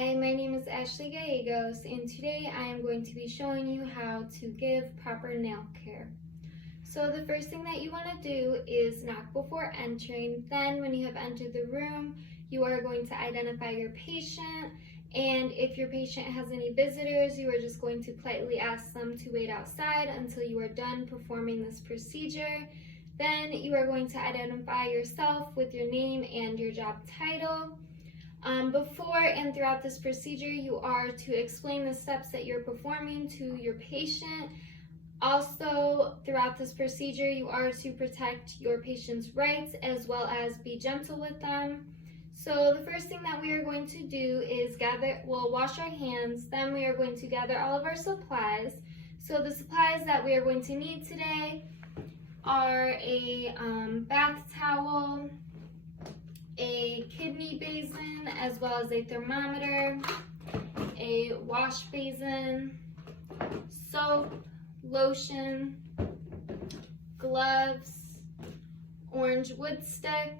Hi, my name is Ashley Gallegos, and today I am going to be showing you how to give proper nail care. So the first thing that you want to do is knock before entering. Then when you have entered the room, you are going to identify your patient, and if your patient has any visitors, you are just going to politely ask them to wait outside until you are done performing this procedure. Then you are going to identify yourself with your name and your job title. Before and throughout this procedure, you are to explain the steps that you're performing to your patient. Also, throughout this procedure, you are to protect your patient's rights as well as be gentle with them. So the first thing that we are going to do is wash our hands. Then we are going to gather all of our supplies. So the supplies that we are going to need today are a bath towel, a kidney basin, as well as a thermometer, a wash basin, soap, lotion, gloves, orange wood stick,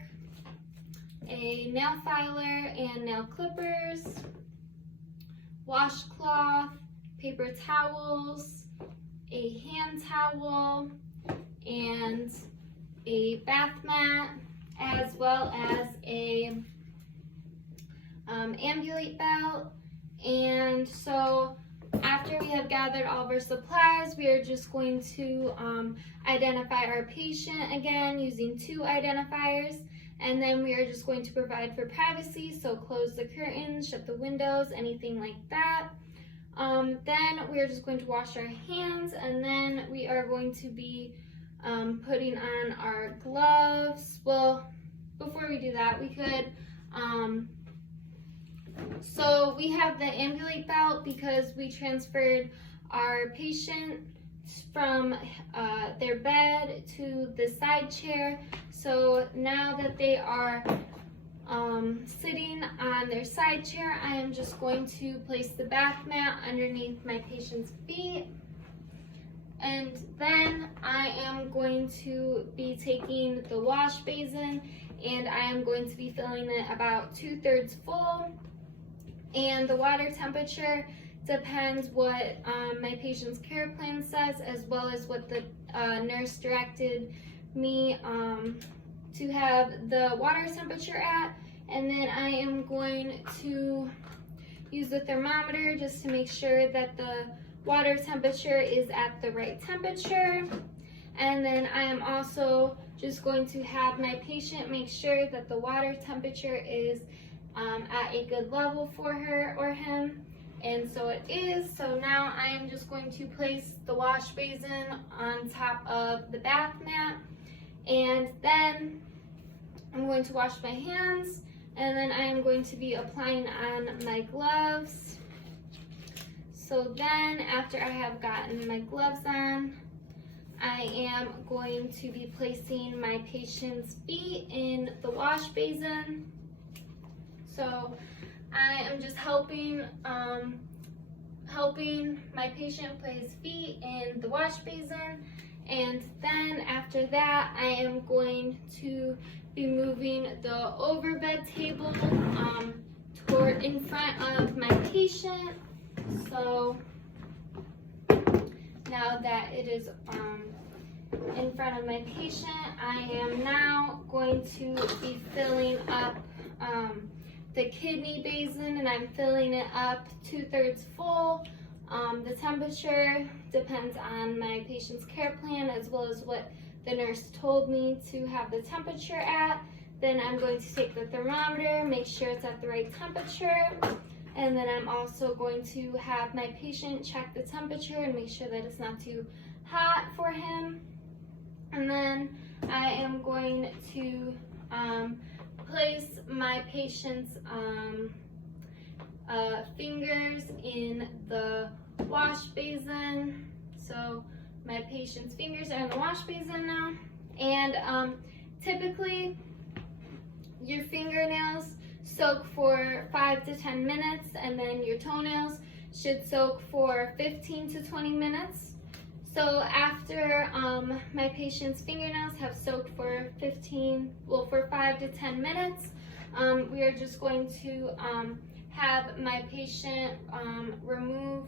a nail filer and nail clippers, washcloth, paper towels, a hand towel, and a bath mat, as well as a ambulate belt. And so after we have gathered all of our supplies, we are just going to identify our patient again using 2 identifiers, and then we are just going to provide for privacy, so close the curtains, shut the windows, anything like that. Then we are just going to wash our hands, and then we are going to be putting on our gloves. Well, before we do that, we could, so we have the ambulate belt because we transferred our patient from their bed to the side chair. So now that they are sitting on their side chair, I am just going to place the bath mat underneath my patient's feet. And then I am going to be taking the wash basin and I am going to be filling it about 2/3 full. And the water temperature depends what my patient's care plan says, as well as what the nurse directed me to have the water temperature at. And then I am going to use the thermometer just to make sure that the water temperature is at the right temperature. And then I am also just going to have my patient make sure that the water temperature is at a good level for her or him. And so it is. So now I am just going to place the wash basin on top of the bath mat, and then I'm going to wash my hands, and then I am going to be applying on my gloves. So then after I have gotten my gloves on, I am going to be placing my patient's feet in the wash basin. So I am just helping my patient put his feet in the wash basin, and then after that I am going to be moving the overbed table toward in front of my patient. So now that it is in front of my patient, I am now going to be filling up the kidney basin, and I'm filling it up 2/3 full. The temperature depends on my patient's care plan as well as what the nurse told me to have the temperature at. Then I'm going to take the thermometer, make sure it's at the right temperature, and then I'm also going to have my patient check the temperature and make sure that it's not too hot for him. And then I am going to place my patient's fingers in the wash basin. So my patient's fingers are in the wash basin now. And typically your fingernails soak for 5 to 10 minutes, and then your toenails should soak for 15 to 20 minutes. So after my patient's fingernails have soaked for 5 to 10 minutes, we are just going to have my patient remove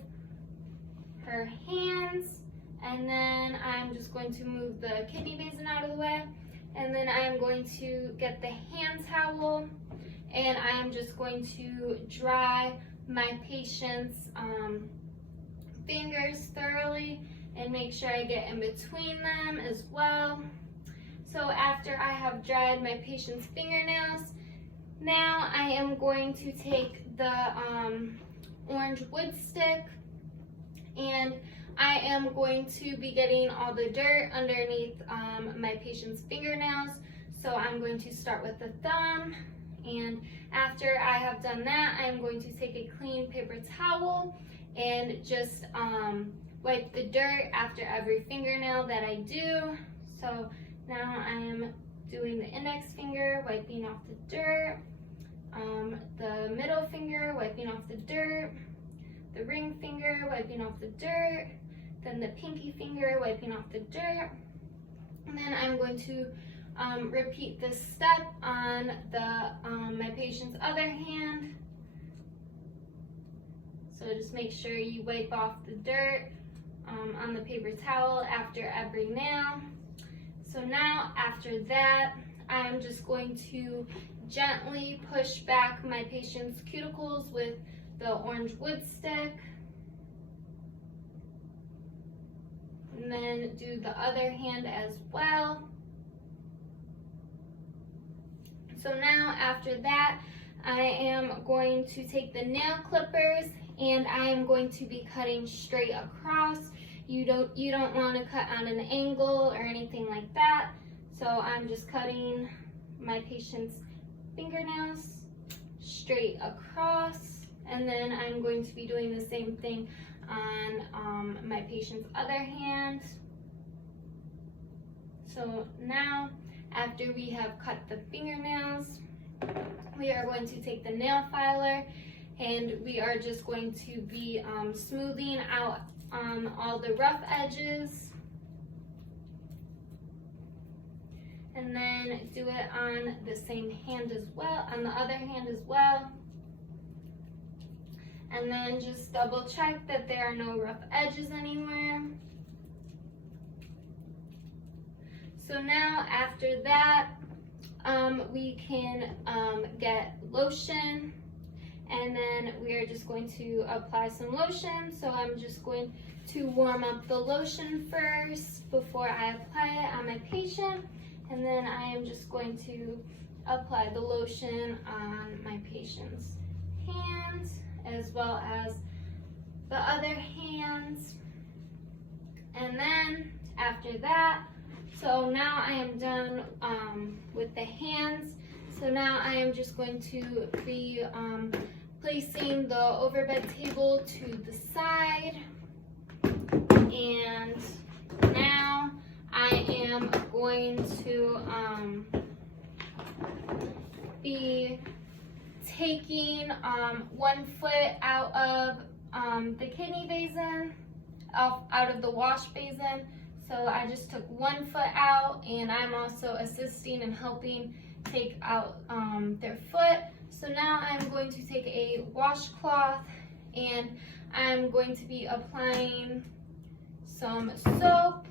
her hands, and then I'm just going to move the kidney basin out of the way, and then I am going to get the hand towel, and I am just going to dry my patient's fingers thoroughly and make sure I get in between them as well. So after I have dried my patient's fingernails, now I am going to take the orange wood stick, and I am going to be getting all the dirt underneath my patient's fingernails. So I'm going to start with the thumb, and after I have done that, I am going to take a clean paper towel and just wipe the dirt after every fingernail that I do. So now I am doing the index finger, wiping off the dirt, the middle finger, wiping off the dirt, the ring finger, wiping off the dirt, then the pinky finger, wiping off the dirt. And then I'm going to repeat this step on my patient's other hand. So just make sure you wipe off the dirt on the paper towel after every nail. So now after that, I'm just going to gently push back my patient's cuticles with the orange wood stick. And then do the other hand as well. So now after that, I am going to take the nail clippers and I am going to be cutting straight across. You don't want to cut on an angle or anything like that. So I'm just cutting my patient's fingernails straight across, and then I'm going to be doing the same thing on my patient's other hand. So now, after we have cut the fingernails, we are going to take the nail filer and we are just going to be smoothing out all the rough edges, and then do it on the same hand as well, on the other hand as well. And then just double check that there are no rough edges anywhere. So now after that, we can get lotion, and then we are just going to apply some lotion. So I'm just going to warm up the lotion first before I apply it on my patient, and then I am just going to apply the lotion on my patient's hands as well as the other hands. And then after that, so now I am done with the hands. So now I am just going to be placing the overbed table to the side. And now I am going to be taking 1 foot out of the kidney basin, out of the wash basin. So I just took 1 foot out, and I'm also assisting and helping take out their foot. So now I'm going to take a washcloth and I'm going to be applying some soap.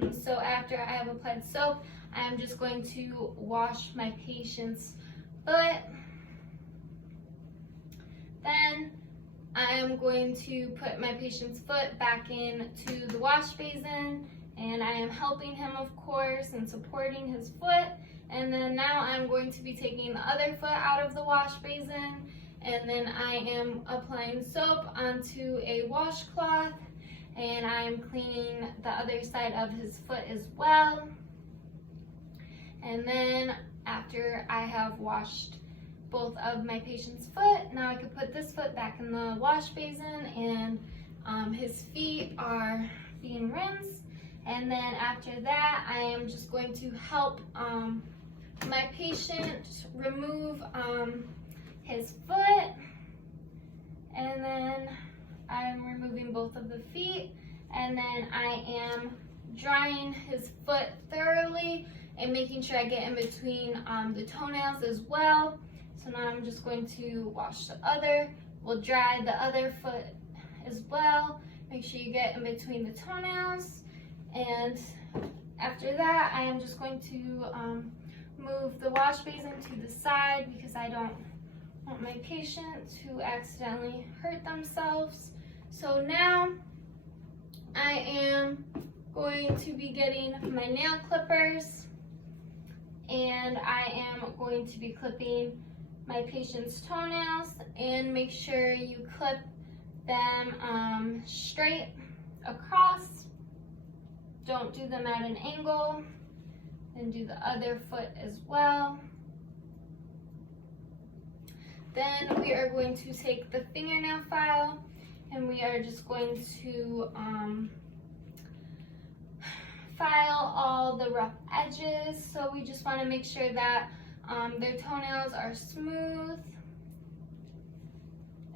And so after I have applied soap, I'm just going to wash my patient's foot. Then I am going to put my patient's foot back into the wash basin, and I am helping him, of course, and supporting his foot. And then now I'm going to be taking the other foot out of the wash basin, and then I am applying soap onto a washcloth, and I am cleaning the other side of his foot as well. And then after I have washed both of my patient's foot, now I could put this foot back in the wash basin, and his feet are being rinsed. And then after that, I am just going to help my patient remove his foot, and then I'm removing both of the feet, and then I am drying his foot thoroughly and making sure I get in between the toenails as well. So now I'm just going to wash the other. We'll dry the other foot as well. Make sure you get in between the toenails. And after that, I am just going to move the wash basin to the side because I don't want my patient to accidentally hurt themselves. So now I am going to be getting my nail clippers, and I am going to be clipping my patient's toenails, and make sure you clip them straight across. Don't do them at an angle, and do the other foot as well. Then we are going to take the fingernail file, and we are just going to file all the rough edges. So we just want to make sure that their toenails are smooth,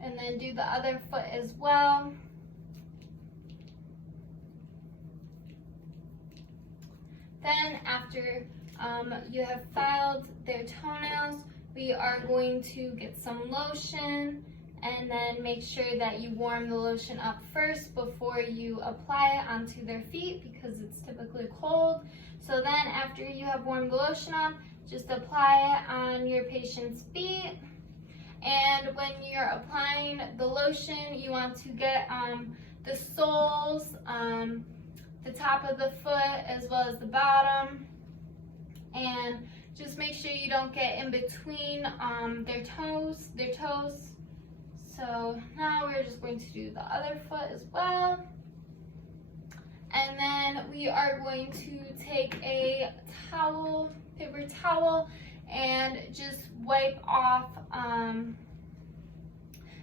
and then do the other foot as well. Then after you have filed their toenails, we are going to get some lotion, and then make sure that you warm the lotion up first before you apply it onto their feet because it's typically cold. So then after you have warmed the lotion up, just apply it on your patient's feet. And when you're applying the lotion, you want to get the soles, the top of the foot as well as the bottom, and just make sure you don't get in between their toes. So now we're just going to do the other foot as well. And then we are going to take a towel, paper towel, and just wipe off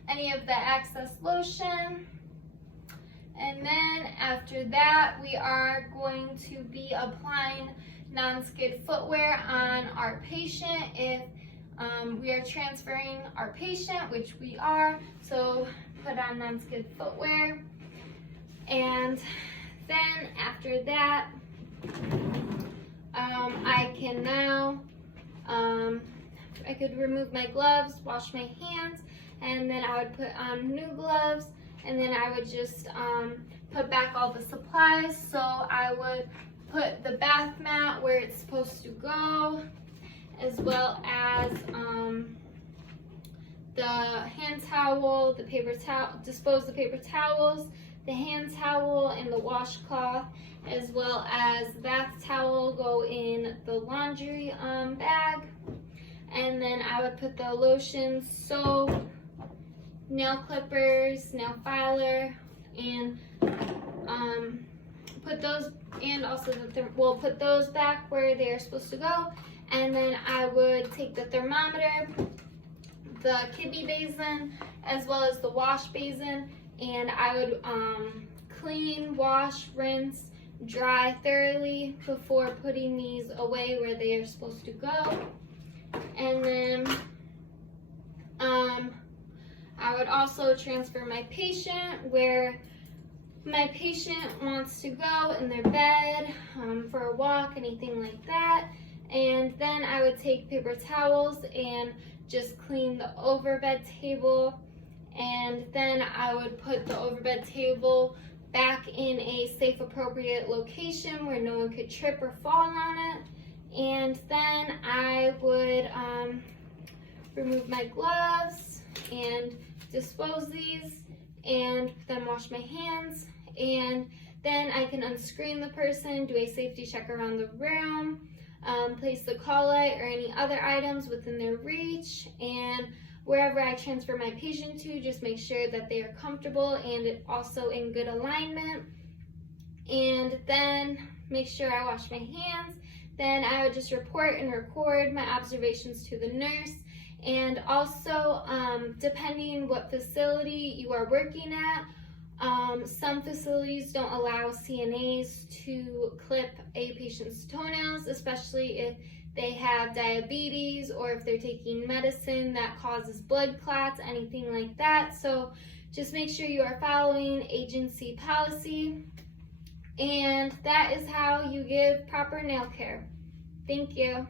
any of the excess lotion. And then after that, we are going to be applying non-skid footwear on our patient if we are transferring our patient, which we are. So put on non-skid footwear. And then after that, I can now, I could remove my gloves, wash my hands, and then I would put on new gloves, and then I would just put back all the supplies. So I would put the bath mat where it's supposed to go, as well as the hand towel, the paper towel, dispose the paper towels, the hand towel and the washcloth, as well as the bath towel go in the laundry bag. And then I would put the lotion, soap, nail clippers, nail filer, and put those, and also we'll put those back where they're supposed to go. And then I would take the thermometer, the kidney basin, as well as the wash basin, and I would clean, wash, rinse, dry thoroughly before putting these away where they are supposed to go. And then I would also transfer my patient where my patient wants to go in their bed for a walk, anything like that. And then I would take paper towels and just clean the overbed table. And then I would put the overbed table back in a safe, appropriate location where no one could trip or fall on it. And then I would remove my gloves and dispose these, and then wash my hands. And then I can unscreen the person, do a safety check around the room, place the call light or any other items within their reach, and wherever I transfer my patient to, just make sure that they are comfortable and also in good alignment. And then make sure I wash my hands. Then I would just report and record my observations to the nurse. And also, depending what facility you are working at, some facilities don't allow CNAs to clip a patient's toenails, especially if they have diabetes or if they're taking medicine that causes blood clots, anything like that. So just make sure you are following agency policy. And that is how you give proper nail care. Thank you.